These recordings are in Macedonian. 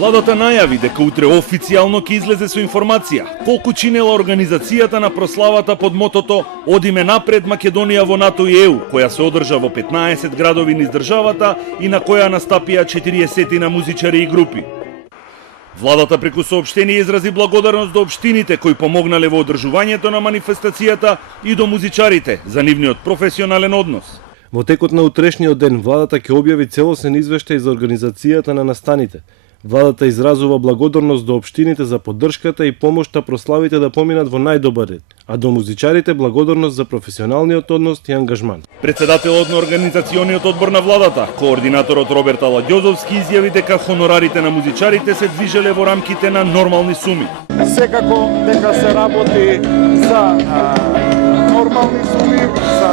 Владата најави дека утре официјално ќе излезе со информација колку чинела организацијата на прославата под мотото "Одиме напред Македонија во НАТО и ЕУ", која се одржа во 15 градови низ државата и на која настапија 40 на музичари и групи. Владата преку соопштение изрази благодарност до општините кои помогнале во одржувањето на манифестацијата и до музичарите за нивниот професионален однос. Во текот на утрешниот ден, владата ќе објави целосен извештај за организацијата на настаните. Владата изразува благодарност до општините за поддршката и помошта прославите да поминат во најдобар ред, а до музичарите благодарност за професионалниот однос и ангажман. Председателот на организациониот одбор на владата, координаторот Роберт Аладјозовски, изјави дека хонорарите на музичарите се движеле во рамките на нормални суми. Секако дека се работи за нормални суми, за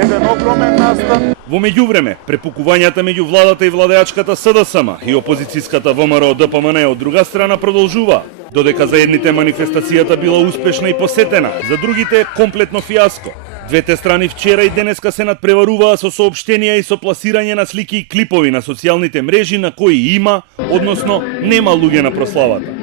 еден огромен настан. Во меѓувреме, препукувањата меѓу владата и владеачката СДСМ и опозицијската ВМРО ДПМН од друга страна продолжува, додека за едните манифестацијата била успешна и посетена, за другите комплетно фиаско. Двете страни вчера и денеска се надпреваруваа со соопштенија и со пласирање на слики и клипови на социјалните мрежи на кои има, односно нема луѓе на прославата.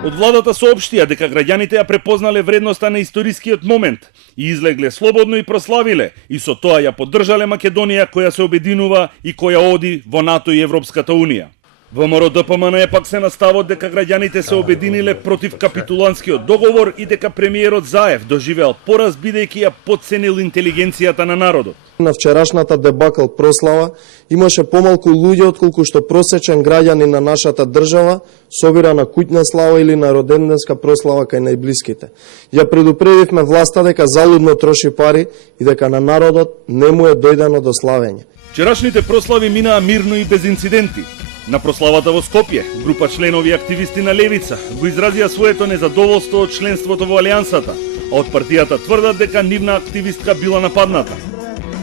Од владата соопштија дека граѓаните ја препознале вредноста на историскиот момент и излегле слободно и прославиле, и со тоа ја поддржале Македонија која се обединува и која оди во НАТО и Европската Унија. ВМРО ДПМН пак се на ставот дека граѓаните се обединиле против капитуланскиот договор и дека премиерот Заев доживеал пораз бидејќи ја потценил интелигенцијата на народот. На вчерашната дебакл прослава имаше помалку луѓе отколку што просечен граѓанин на нашата држава собира на куќна слава или на роденденска прослава кај најблиските. Ја предупредивме власта дека залудно троши пари и дека на народот не му е дојдено до славење. Вчерашните прослави минаа мирно и без инциденти. На прославата во Скопје, група членови и активисти на Левица го изразија своето незадоволство од членството во Алијансата, а од партијата тврдат дека нивна активистка била нападната.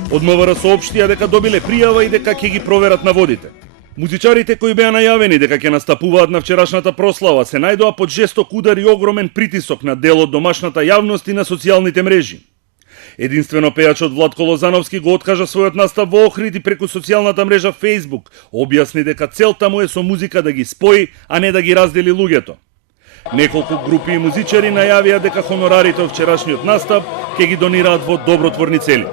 Од МВР соопштија дека добиле пријава и дека ќе ги проверат наводите. Музичарите кои беа најавени дека ќе настапуваат на вчерашната прослава се најдоа под жесток удар и огромен притисок на дел од домашната јавност и на социјалните мрежи. Единствено пејачот Владко Лозановски го откажа својот настап во Охрид и преку социјалната мрежа Facebook објасни дека целта му е со музика да ги спои, а не да ги раздели луѓето. Неколку групи и музичари најавија дека хонорарите од вчерашниот настап ќе ги донираат во добротворни цели.